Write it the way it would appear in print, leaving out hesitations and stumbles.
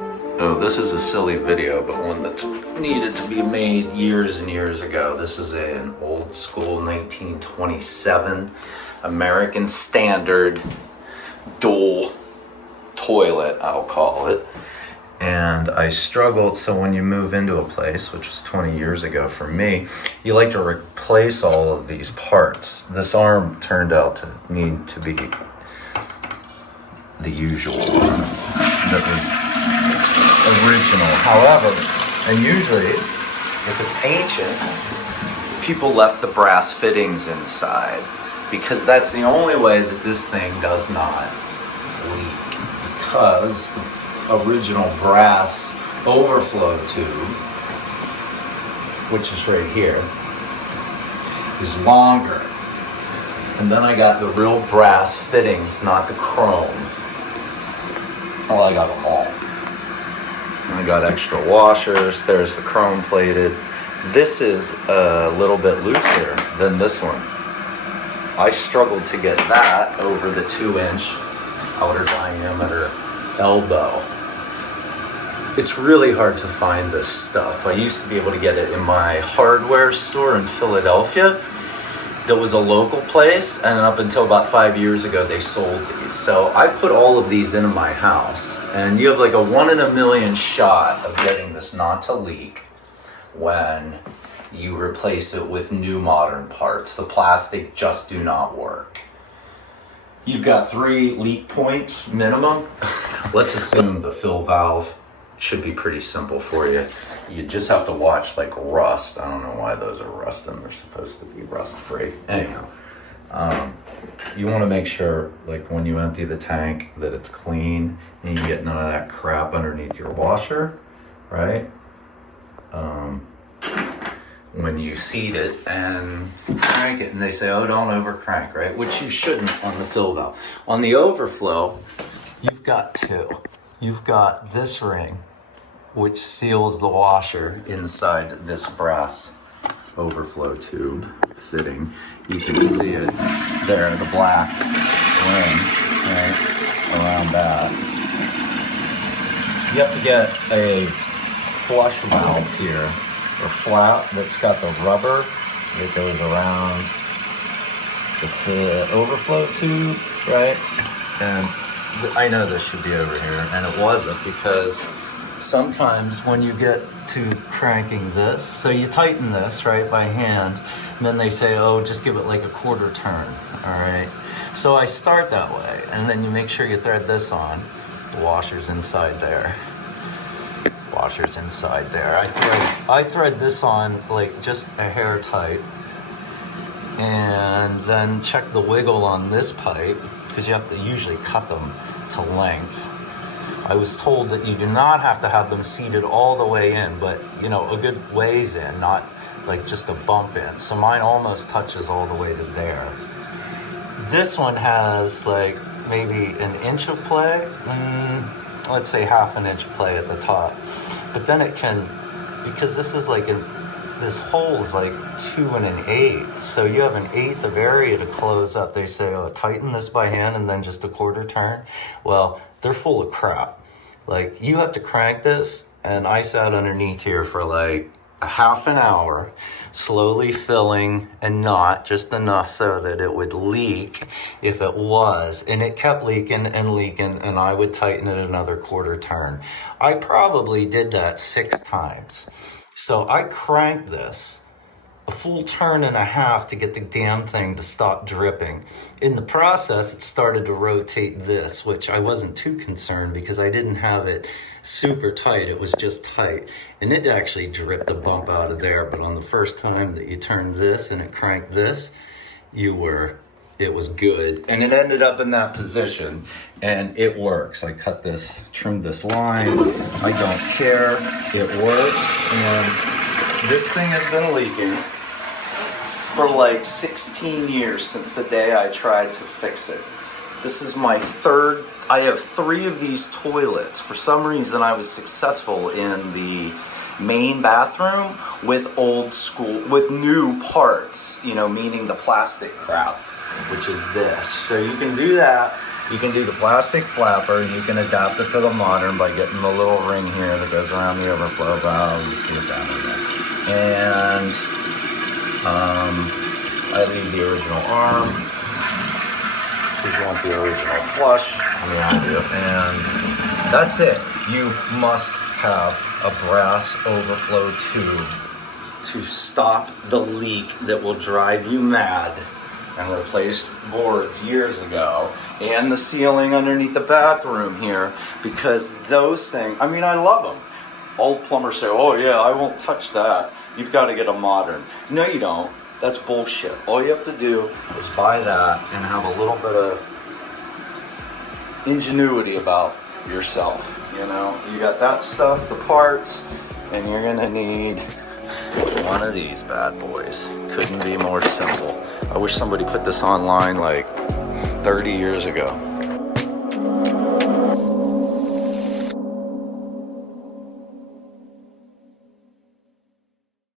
Oh, this is a silly video, but one that's needed to be made years and years ago. This is an old school 1927 American Standard dual toilet, I'll call it. And I struggled, so when you move into a place, which was 20 years ago for me, you like to replace all of these parts. This arm turned out to need to be the usual one that was original. However, and usually, if it's ancient, people left the brass fittings inside because that's the only way that this thing does not leak, because the original brass overflow tube, which is right here, is longer. And then I got the real brass fittings, not the chrome. Well, I got them all. And I got extra washers. There's the chrome plated. This is a little bit looser than this one. I struggled to get that over the 2-inch outer diameter elbow. It's really hard to find this stuff. I used to be able to get it in my hardware store in Philadelphia. That was a local place, and up until about 5 years ago, they sold these. So I put all of these into my house, and you have like a 1 in a million shot of getting this not to leak when you replace it with new modern parts. The plastic just do not work. You've got 3 leak points minimum. Let's assume the fill valve should be pretty simple for you. You just have to watch like rust. I don't know why those are rusting. They're supposed to be rust free. Anyhow, you want to make sure like when you empty the tank that it's clean and you get none of that crap underneath your washer, right? When you seat it and crank it, and they say, oh, don't over crank, right? Which you shouldn't on the fill valve. On the overflow, you've got 2. You've got this ring, which seals the washer inside this brass overflow tube fitting. You can see it there, the black ring, right, around that. You have to get a flush valve here, or flap, that's got the rubber that goes around the overflow tube, right? And I know this should be over here, and it wasn't, because sometimes when you get to cranking this, so you tighten this, right, by hand, and then they say, oh, just give it like a 1/4 turn, all right? So I start that way, and then you make sure you thread this on. The washer's inside there. Washer's inside there. I thread this on like just a hair tight, and then check the wiggle on this pipe, because you have to usually cut them to length. I was told that you do not have to have them seated all the way in, but you know, a good ways in, not like just a bump in. So mine almost touches all the way to there. This one has like maybe 1 inch of play, let's say 1/2 inch play at the top. But then it can, because this is like this hole's like 2 1/8, so you have 1/8 of area to close up. They say, oh, tighten this by hand and then just a 1/4 turn. Well, they're full of crap. Like, you have to crank this, and I sat underneath here for like a 1/2 hour, slowly filling, and not just enough so that it would leak if it was. And it kept leaking, and I would tighten it another 1/4 turn. I probably did that 6 times. So I cranked this a full 1.5 turns to get the damn thing to stop dripping. In the process, it started to rotate this, which I wasn't too concerned because I didn't have it super tight. It was just tight. And it actually dripped a bump out of there. But on the first time that you turned this and it cranked this, it was good. And it ended up in that position, and it works. I trimmed this line. I don't care. It works. And this thing has been leaking for like 16 years since the day I tried to fix it. This is my 3rd. I have 3 of these toilets. For some reason, I was successful in the main bathroom with with new parts, meaning the plastic crap, which is this. So you can do that You can do the plastic flapper, and you can adapt it to the modern by getting the little ring here that goes around the overflow valve. You see it down in there. And I leave the original arm, because you want the original flush. I do. And that's it. You must have a brass overflow tube to stop the leak that will drive you mad. And replaced boards years ago, and the ceiling underneath the bathroom here, because those things, I mean, I love them. Old plumbers say, oh yeah, I won't touch that. You've got to get a modern. No, you don't. That's bullshit. All you have to do is buy that and have a little bit of ingenuity about yourself. You know, you got that stuff, the parts, and you're gonna need one of these bad boys. Couldn't be more simple. I wish somebody put this online like 30 years ago.